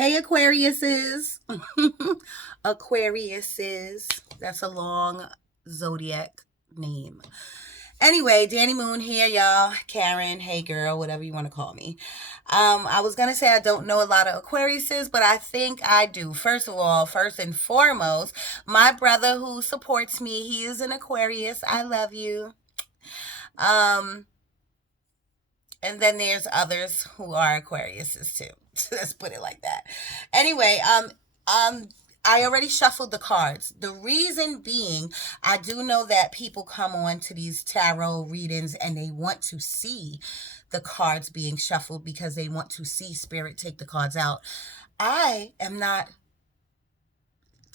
Hey, Aquariuses. Aquariuses. That's a long zodiac name. Anyway, Danny Moon here, y'all. Karen, hey girl, whatever you want to call me. I was gonna say I don't know a lot of Aquariuses, but I think I do. First of all, first and foremost, my brother who supports me, he is an Aquarius. I love you. Um, and then there's others who are Aquariuses too. Let's put it like that. Anyway, um, I already shuffled the cards. The reason being, I do know that people come on to these tarot readings and they want to see the cards being shuffled because they want to see spirit take the cards out. I am not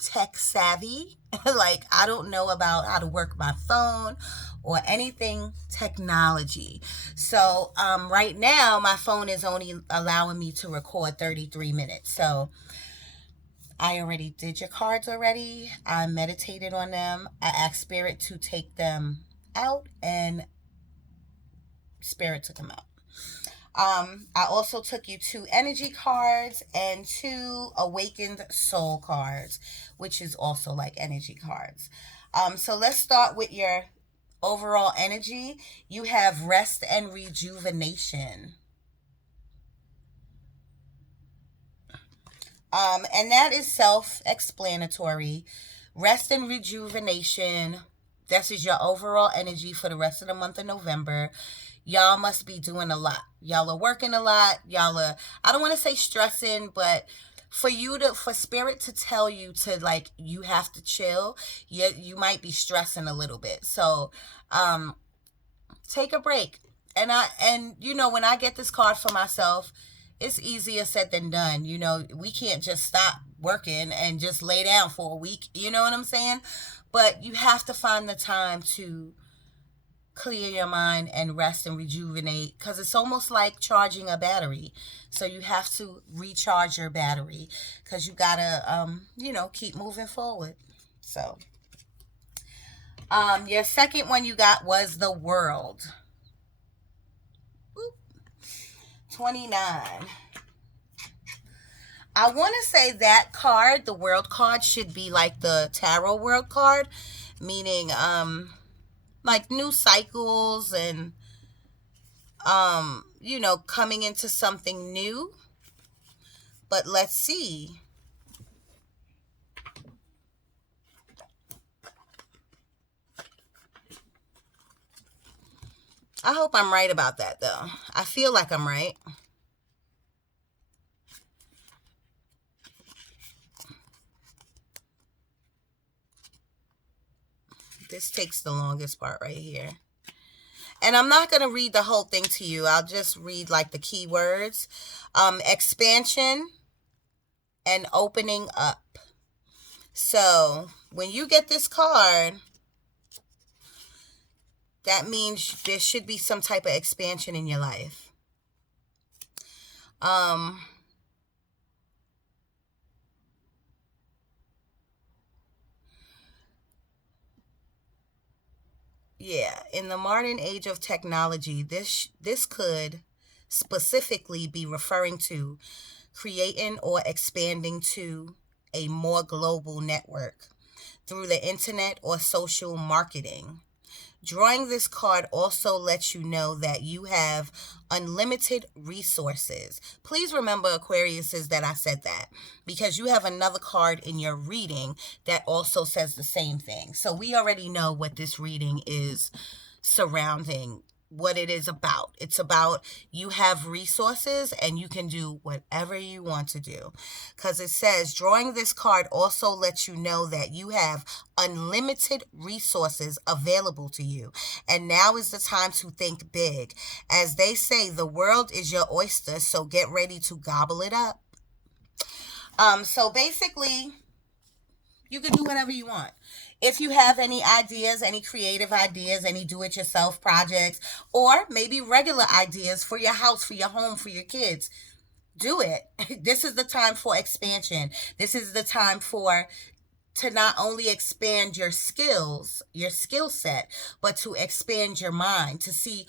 tech savvy. Like, I don't know about how to work my phone or anything technology. So, right now, my phone is only allowing me to record 33 minutes. So, I already did your cards already. I meditated on them. I asked Spirit to take them out, and Spirit took them out. I also took you two energy cards and two awakened soul cards, which is also like energy cards. So let's start with your overall energy. You have rest and rejuvenation. And that is self explanatory. Rest and rejuvenation. This is your overall energy for the rest of the month of November. Y'all must be doing a lot. Y'all are working a lot. Y'all are, I don't want to say stressing, but for spirit to tell you to, like, you have to chill, you might be stressing a little bit. So, um, take a break. And when I get this card for myself, it's easier said than done. We can't just stop working and just lay down for a week. You know what I'm saying? But you have to find the time to clear your mind and rest and rejuvenate, because it's almost like charging a battery. So you have to recharge your battery because you gotta keep moving forward. So your second one you got was the world. 29. I want to say that card, the world card, should be like the tarot world card, meaning like new cycles and coming into something new. But let's see. I hope I'm right about that though. I feel like I'm right. This takes the longest part right here. And I'm not going to read the whole thing to you. I'll just read like the key words. Expansion and opening up. So when you get this card, that means there should be some type of expansion in your life. Yeah, in the modern age of technology, this could specifically be referring to creating or expanding to a more global network through the internet or social marketing. Drawing this card also lets you know that you have unlimited resources. Please remember, Aquarius, is that I said that because you have another card in your reading that also says the same thing. So we already know what this reading is surrounding, what it is about. It's about you have resources and you can do whatever you want to do. Because it says drawing this card also lets you know that you have unlimited resources available to you. And now is the time to think big. As they say, the world is your oyster, so get ready to gobble it up. So basically, you can do whatever you want. If you have any ideas, any creative ideas, any do it yourself projects, or maybe regular ideas for your house, for your home, for your kids, do it. This is the time for expansion. This is the time for to not only expand your skills, your skill set, but to expand your mind to see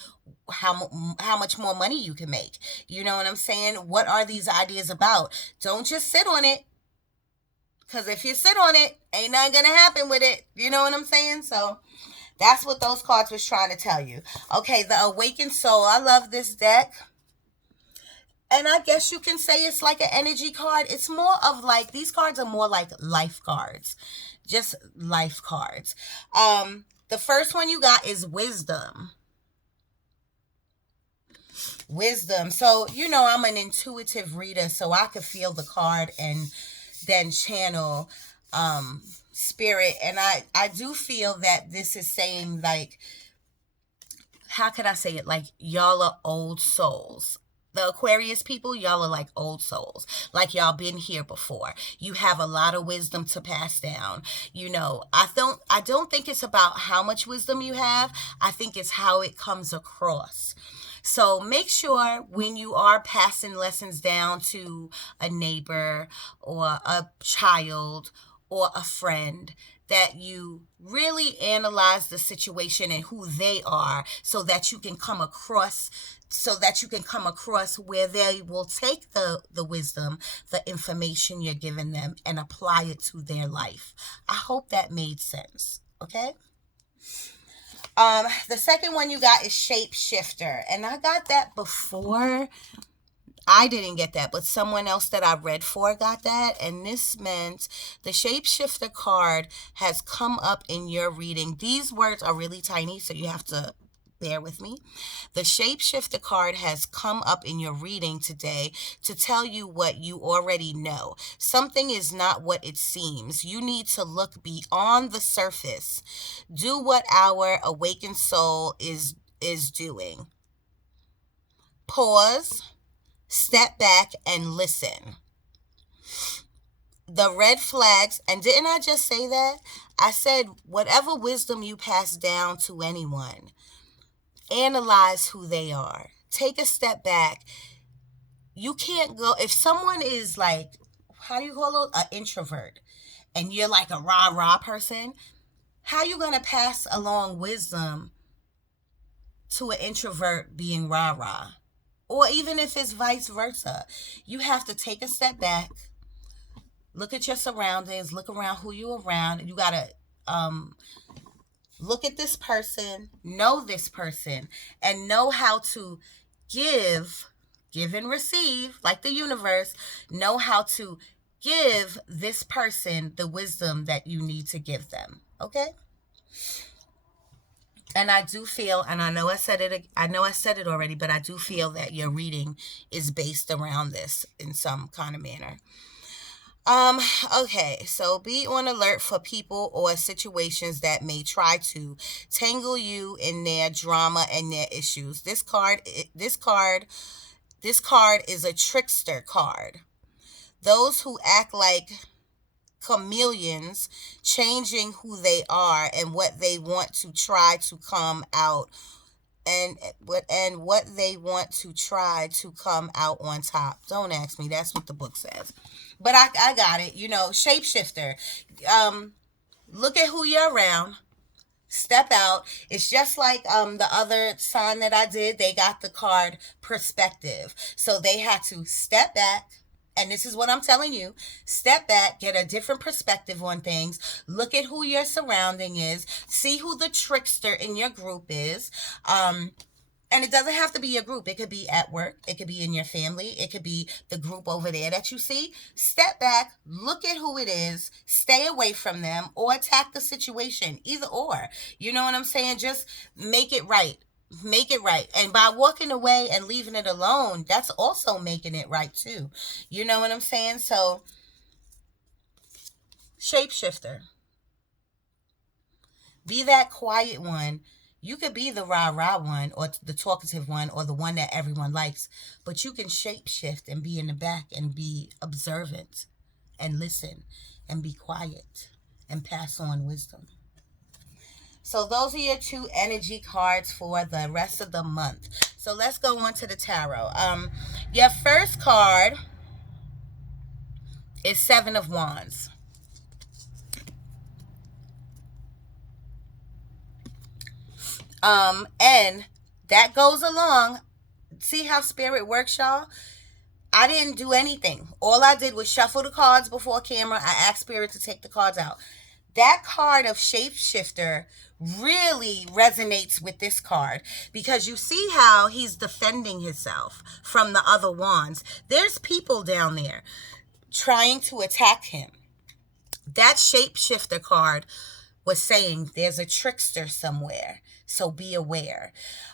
how much more money you can make. You know what I'm saying? What are these ideas about? Don't just sit on it, because if you sit on it, ain't nothing gonna happen with it. You know what I'm saying? So that's what those cards was trying to tell you. Okay, the Awakened Soul. I love this deck. And I guess you can say it's like an energy card. It's more of like, these cards are more like life cards. Just life cards. The first one you got is Wisdom. Wisdom. So, you know, I'm an intuitive reader, so I could feel the card and then channel spirit. And I do feel that this is saying, like, how could I say it? Like, y'all are old souls. The Aquarius people, y'all are like old souls. Like, y'all been here before. You have a lot of wisdom to pass down. You know, I don't think it's about how much wisdom you have. I think it's how it comes across. So make sure when you are passing lessons down to a neighbor or a child or a friend, that you really analyze the situation and who they are, so that you can come across where they will take the wisdom, the information you're giving them, and apply it to their life. I hope that made sense. Okay. The second one you got is Shapeshifter, and I got that before. I didn't get that, but someone else that I read for got that. And this meant the Shapeshifter card has come up in your reading. These words are really tiny, so you have to bear with me. The Shapeshifter card has come up in your reading today to tell you what you already know. Something is not what it seems. You need to look beyond the surface. Do what our awakened soul is doing. Pause. Step back and listen. The red flags, and didn't I just say that? I said whatever wisdom you pass down to anyone, analyze who they are. Take a step back. You can't go, if someone is like, how do you call it? An introvert, and you're like a rah-rah person, how are you going to pass along wisdom to an introvert being rah-rah? Or even if it's vice versa, you have to take a step back, look at your surroundings, look around who you're around. You got to look at this person, know this person, and know how to give and receive, like the universe, know how to give this person the wisdom that you need to give them. Okay? And I do feel, and I know I said it already, but I do feel that your reading is based around this in some kind of manner. Okay, so be on alert for people or situations that may try to tangle you in their drama and their issues. This card is a trickster card. Those who act like chameleons, changing who they are and what they want to try to come out, and what they want to try to come out on top. Don't ask me, that's what the book says, but I got it. You know, Shapeshifter. Look at who you're around, step out. It's just like the other sign that I did. They got the card Perspective, so they had to step back. And this is what I'm telling you. Step back, get a different perspective on things. Look at who your surrounding is. See who the trickster in your group is. And it doesn't have to be your group. It could be at work. It could be in your family. It could be the group over there that you see. Step back, look at who it is, stay away from them, or attack the situation. Either or. You know what I'm saying? Just make it right. Make it right. And by walking away and leaving it alone, that's also making it right too. You know what I'm saying? So, Shapeshifter. Be that quiet one. You could be the rah-rah one, or the talkative one, or the one that everyone likes, but you can shapeshift and be in the back and be observant and listen and be quiet and pass on wisdom. So those are your two energy cards for the rest of the month. So let's go on to the tarot. Your first card is Seven of Wands. And that goes along. See how spirit works, y'all? I didn't do anything. All I did was shuffle the cards before camera. I asked spirit to take the cards out. That card of shapeshifter really resonates with this card because you see how he's defending himself from the other wands. There's people down there trying to attack him. That shapeshifter card was saying there's a trickster somewhere, so be aware.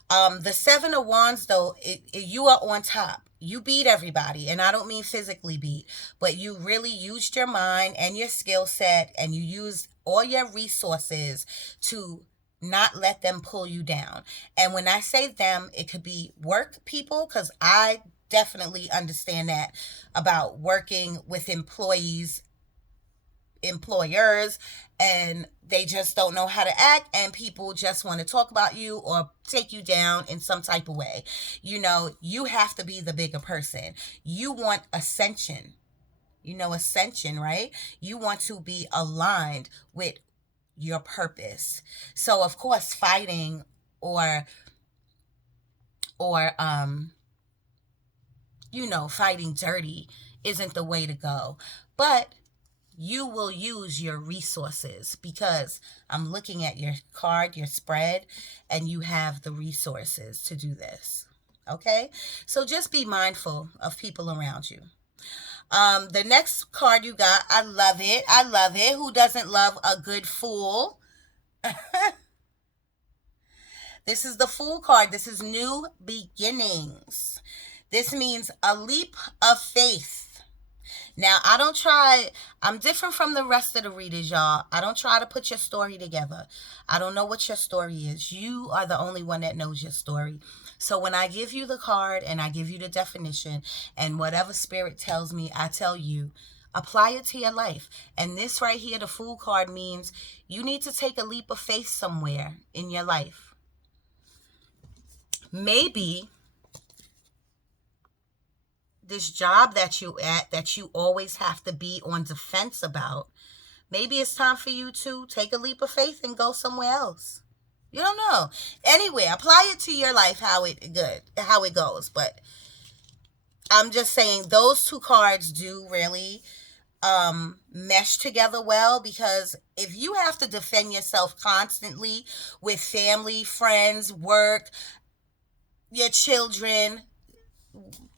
The Seven of Wands, though, you are on top. You beat everybody, and I don't mean physically beat, but you really used your mind and your skill set, and you used all your resources to not let them pull you down. And when I say them, it could be work people, because I definitely understand that about working with employers, and they just don't know how to act, and people just want to talk about you or take you down in some type of way. You have to be the bigger person. You want ascension. Ascension, right? You want to be aligned with your purpose. So of course fighting or fighting dirty isn't the way to go. But you will use your resources, because I'm looking at your card, your spread, and you have the resources to do this. Okay? So just be mindful of people around you. The next card you got, I love it. I love it. Who doesn't love a good fool? This is the Fool card. This is new beginnings. This means a leap of faith. Now, I'm different from the rest of the readers, y'all. I don't try to put your story together. I don't know what your story is. You are the only one that knows your story. So when I give you the card and I give you the definition, and whatever spirit tells me, I tell you, apply it to your life. And this right here, the Fool card, means you need to take a leap of faith somewhere in your life. Maybe this job that you always have to be on defense about, maybe it's time for you to take a leap of faith and go somewhere else. You don't know. Anyway, apply it to your life how it goes. But I'm just saying those two cards do really mesh together well, because if you have to defend yourself constantly with family, friends, work, your children,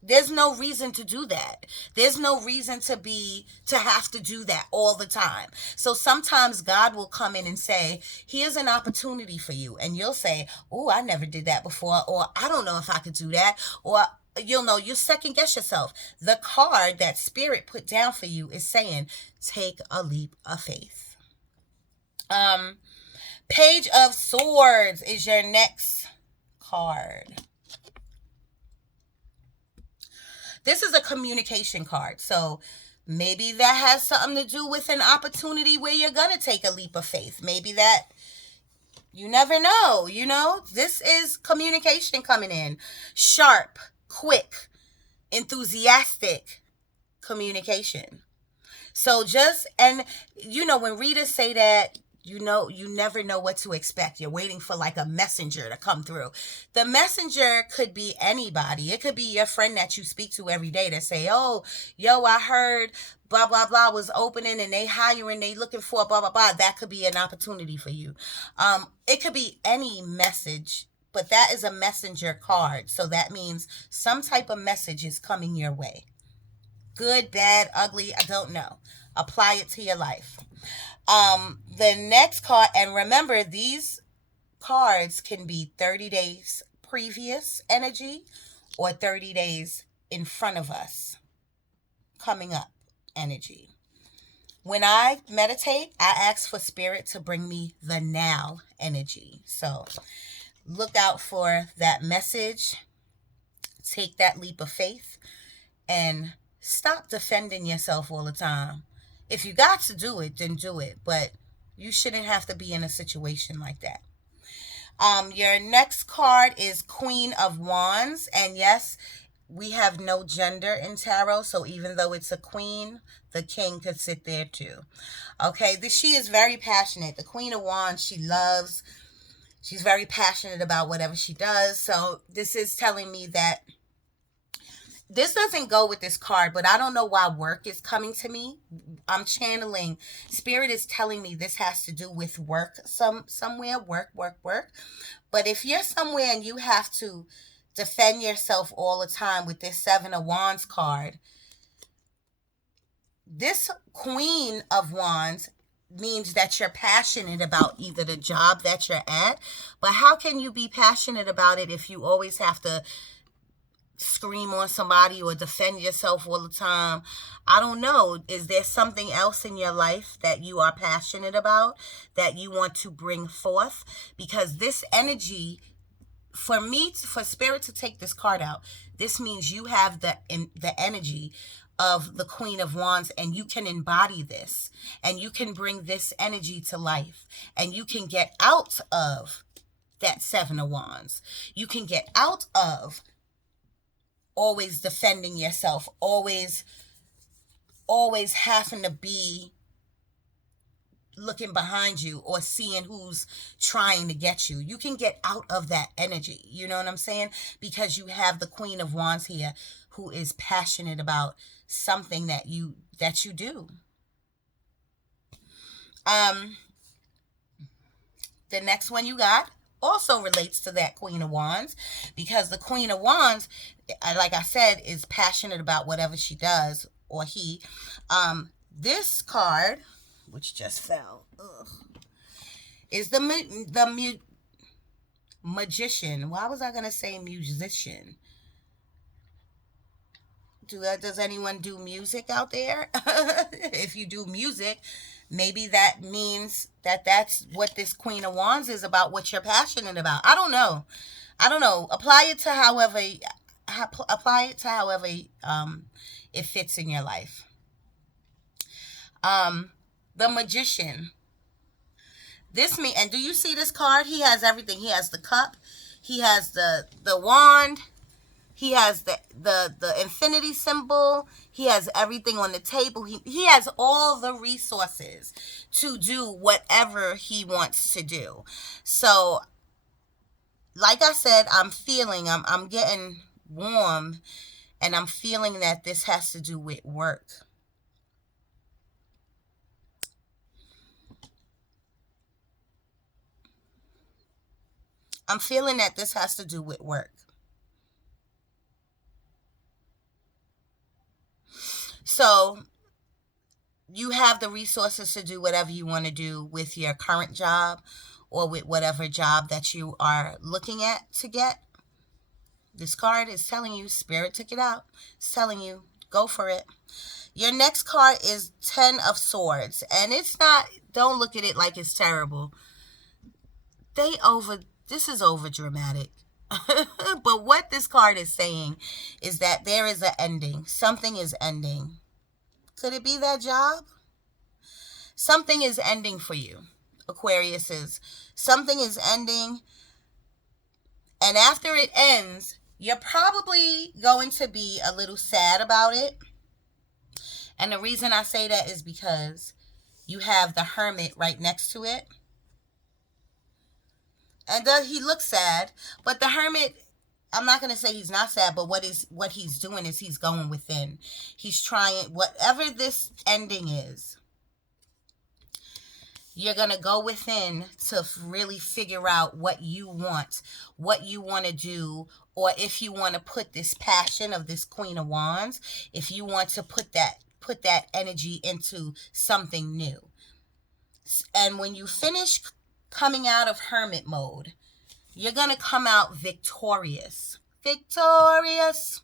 there's no reason to do that. There's no reason to have to do that all the time. So sometimes God will come in and say, here's an opportunity for you. And you'll say, oh, I never did that before. Or I don't know if I could do that. Or you second guess yourself. The card that Spirit put down for you is saying, take a leap of faith. Page of Swords is your next card. This is a communication card. So maybe that has something to do with an opportunity where you're going to take a leap of faith. Maybe that, you never know, This is communication coming in. Sharp, quick, enthusiastic communication. So when readers say that, you never know what to expect. You're waiting for like a messenger to come through. The messenger could be anybody. It could be your friend that you speak to every day that say, oh, I heard blah, blah, blah was opening and they hiring, they looking for blah, blah, blah. That could be an opportunity for you. It could be any message, but that is a messenger card. So that means some type of message is coming your way. Good, bad, ugly, I don't know. Apply it to your life. The next card, and remember, these cards can be 30 days previous energy or 30 days in front of us coming up energy. When I meditate, I ask for Spirit to bring me the now energy. So look out for that message. Take that leap of faith and stop defending yourself all the time. If you got to do it, then do it. But you shouldn't have to be in a situation like that. Your next card is Queen of Wands. And yes, we have no gender in tarot. So even though it's a queen, the king could sit there too. Okay, she is very passionate. The Queen of Wands, she loves She's very passionate about whatever she does. So this is telling me that this doesn't go with this card, but I don't know why work is coming to me. I'm channeling, spirit is telling me this has to do with work, somewhere, work. But if you're somewhere and you have to defend yourself all the time with this 7 of Wands card, this Queen of Wands means that you're passionate about either the job that you're at, but how can you be passionate about it if you always have to scream on somebody or defend yourself all the time? I don't know. Is there something else in your life that you are passionate about, that you want to bring forth? Because this energy, for me, for spirit to take this card out, this means you have the energy of the Queen of Wands, and you can embody this, and you can bring this energy to life, and you can get out of that 7 of Wands. You can get out of always defending yourself, always having to be looking behind you or seeing who's trying to get you. You can get out of that energy. You know what I'm saying? Because you have the Queen of Wands here, who is passionate about something that you do. The next one you got also relates to that Queen of Wands, because the Queen of Wands, like I said, is passionate about whatever she does, or he. This card, which just fell, is the magician. Why was I going to say musician? Does anyone do music out there? If you do music, maybe that means that that's what this Queen of Wands is about, what you're passionate about. I don't know. Apply it to however it fits in your life. The magician. This mean, and do you see this card? He has everything. He has the cup. He has the wand. He has the infinity symbol. He has everything on the table. He has all the resources to do whatever he wants to do. So, like I said, I'm getting warm, and I'm feeling that this has to do with work. I'm feeling that this has to do with work. So you have the resources to do whatever you want to do with your current job, or with whatever job that you are looking at to get. This card is telling you, spirit took it out. It's telling you, go for it. Your next card is 10 of Swords. And it's not, don't look at it like it's terrible. This is over dramatic. But what this card is saying is that there is an ending. Something is ending. Could it be that job? Something is ending for you, Aquarius. Something is ending. And after it ends, you're probably going to be a little sad about it. And the reason I say that is because you have the Hermit right next to it. And he looks sad, but the Hermit, I'm not going to say he's not sad, but what he's doing is he's going within. He's trying, whatever this ending is, you're going to go within to really figure out what you want to do, or if you want to put this passion of this Queen of Wands, if you want to put that energy into something new. And when you finish coming out of Hermit mode, you're going to come out victorious. Victorious.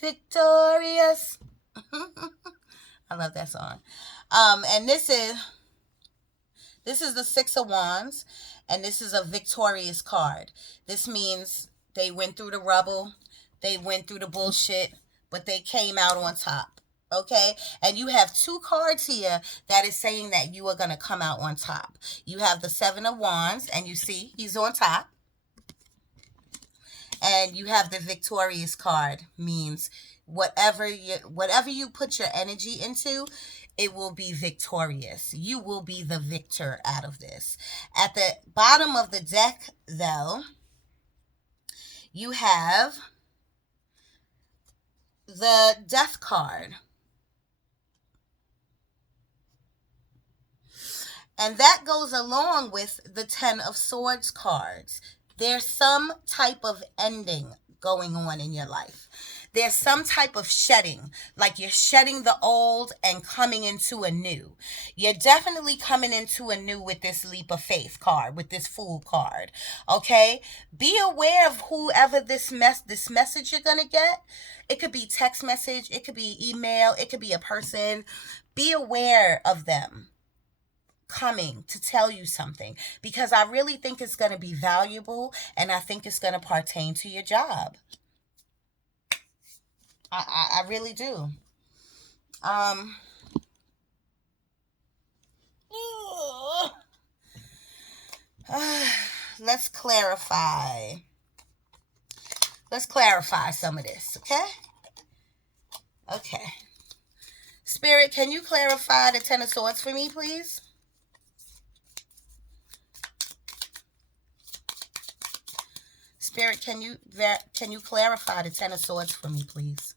Victorious. I love that song. And this is the 6 of Wands, and this is a victorious card. This means they went through the rubble, they went through the bullshit, but they came out on top. Okay, and you have 2 cards here that is saying that you are going to come out on top. You have the 7 of Wands, and you see he's on top. And you have the victorious card, means whatever you put your energy into, it will be victorious. You will be the victor out of this. At the bottom of the deck, though, you have the Death card. And that goes along with the Ten of Swords cards. There's some type of ending going on in your life. There's some type of shedding, like you're shedding the old and coming into a new. You're definitely coming into a new with this leap of faith card, with this Fool card. Okay? Be aware of whoever this message you're going to get. It could be text message, it could be email, it could be a person. Be aware of them coming to tell you something, because I really think it's going to be valuable, and I think it's going to pertain to your job. I really do. Let's clarify. Let's clarify some of this, okay? Okay. Spirit, can you clarify the Ten of Swords for me, please? Spirit, can you clarify the Ten of Swords for me, please?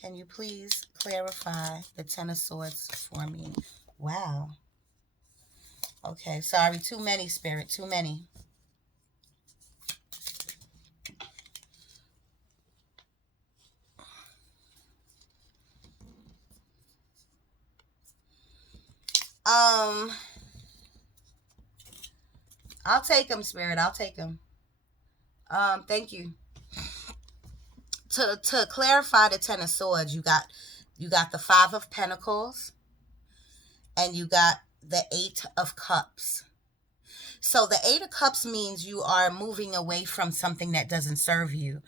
Can you please clarify the Ten of Swords for me? Wow. Okay, sorry. Too many, Spirit. Too many. I'll take them, Spirit. I'll take them. Thank you. To clarify the Ten of Swords, you got the Five of Pentacles, and you got the Eight of Cups. So the Eight of Cups means you are moving away from something that doesn't serve you.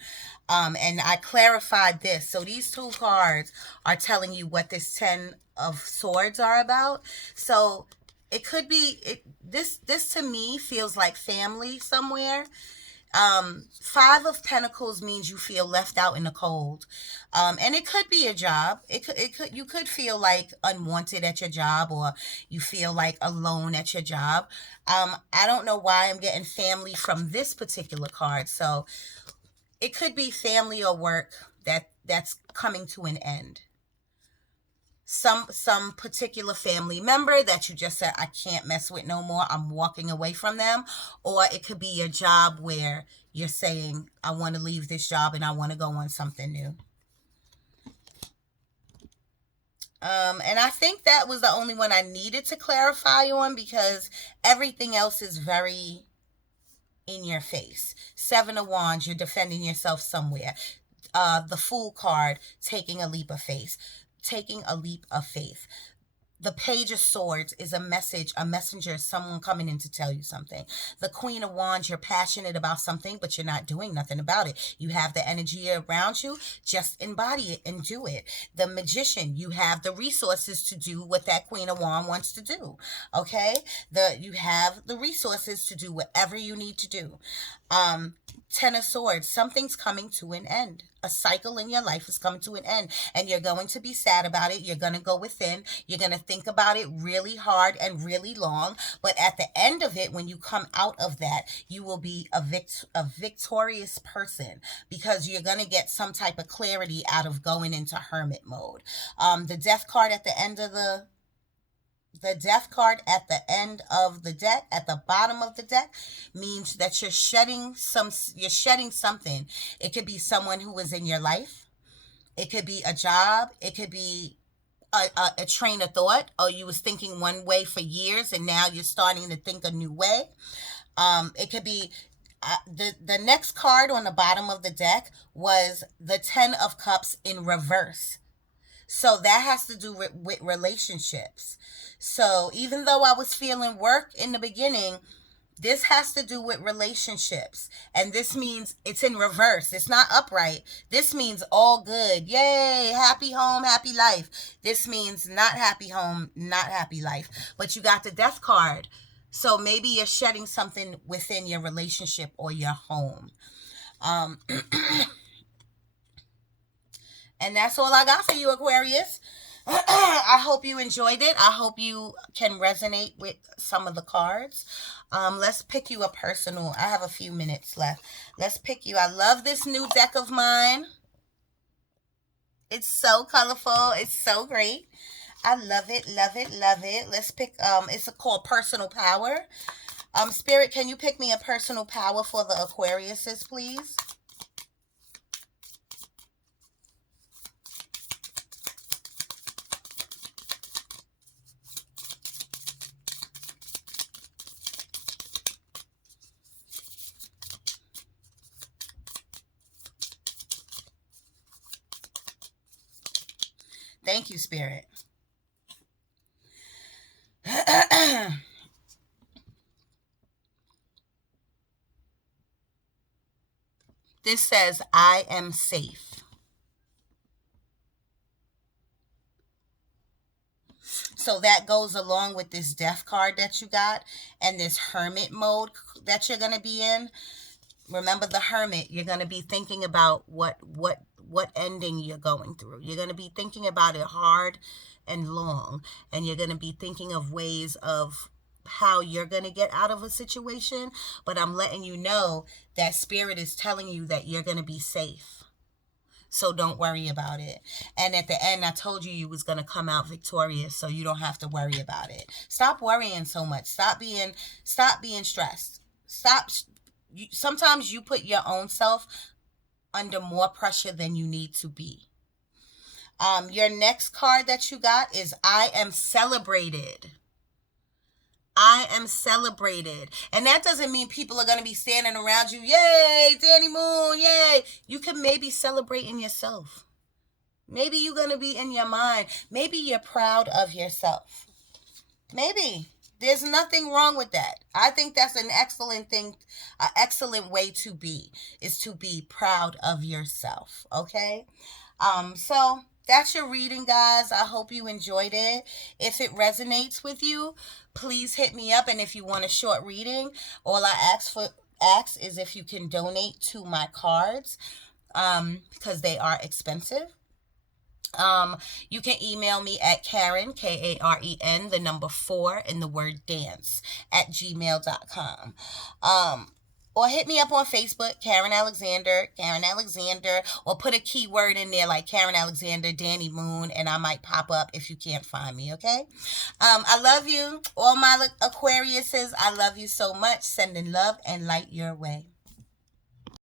And I clarified this. So these two cards are telling you what this Ten of Swords are about. So it could be, this to me feels like family somewhere. Five of Pentacles means you feel left out in the cold. And it could be a job. You could feel like unwanted at your job, or you feel like alone at your job. I don't know why I'm getting family from this particular card. So it could be family or work that's coming to an end. Some particular family member that you just said, I can't mess with no more, I'm walking away from them. Or it could be a job where you're saying, I want to leave this job and I want to go on something new. And I think that was the only one I needed to clarify on, because everything else is very in your face. Seven of Wands, you're defending yourself somewhere. The Fool card, taking a leap of faith. The Page of Swords is a messenger, someone coming in to tell you something. The Queen of Wands, you're passionate about something, but you're not doing nothing about it. You have the energy around you, just embody it and do it. The Magician, you have the resources to do what that Queen of Wands wants to do, okay? You have the resources to do whatever you need to do. Ten of Swords, something's coming to an end. A cycle in your life is coming to an end, and you're going to be sad about it. You're going to go within. You're going to think about it really hard and really long. But at the end of it, when you come out of that, you will be a victorious person, because you're going to get some type of clarity out of going into hermit mode. The Death card at the end of the Death card at the end of the deck, at the bottom of the deck, means that you're shedding something. It could be someone who was in your life. It could be a job. It could be a train of thought, or you was thinking one way for years and now you're starting to think a new way. It could be the next card on the bottom of the deck was the Ten of Cups in reverse. So that has to do with relationships. So even though I was feeling work in the beginning, this has to do with relationships. And this means it's in reverse. It's not upright. This means all good. Yay, happy home, happy life. This means not happy home, not happy life. But you got the Death card. So maybe you're shedding something within your relationship or your home. And that's all I got for you, Aquarius. I hope you enjoyed it. I hope you can resonate with some of the cards. Let's pick you a personal. I have a few minutes left. Let's pick you. I love this new deck of mine. It's so colorful. It's so great. I love it, love it, love it. Let's pick it's called Personal Power. Spirit, can you pick me a personal power for the Aquariuses, please? Thank you, Spirit. This says, I am safe. So that goes along with this death card that you got and this hermit mode that you're going to be in. Remember the hermit, you're going to be thinking about what ending you're going through. You're going to be thinking about it hard and long, and you're going to be thinking of ways of how you're going to get out of a situation. But I'm letting you know that Spirit is telling you that you're going to be safe. So don't worry about it. And at the end, I told you was going to come out victorious, so you don't have to worry about it. Stop worrying so much. Stop being stressed. Sometimes you put your own self under more pressure than you need to be. Your next card that you got is I am celebrated. I am celebrated. And that doesn't mean people are going to be standing around you. Yay, Danny Moon, yay. You can maybe celebrate in yourself. Maybe you're going to be in your mind. Maybe you're proud of yourself. Maybe. There's nothing wrong with that. I think that's an excellent thing, an excellent way to be, is to be proud of yourself, okay? So that's your reading, guys. I hope you enjoyed it. If it resonates with you, please hit me up. And if you want a short reading, all I ask is if you can donate to my cards, because they are expensive. You can email me at Karen, Karen, the number 4 and the word dance @gmail.com. Or hit me up on Facebook, Karen Alexander, or put a keyword in there like Karen Alexander, Danny Moon, and I might pop up if you can't find me, okay? I love you. All my Aquariuses, I love you so much. Sending love and light your way.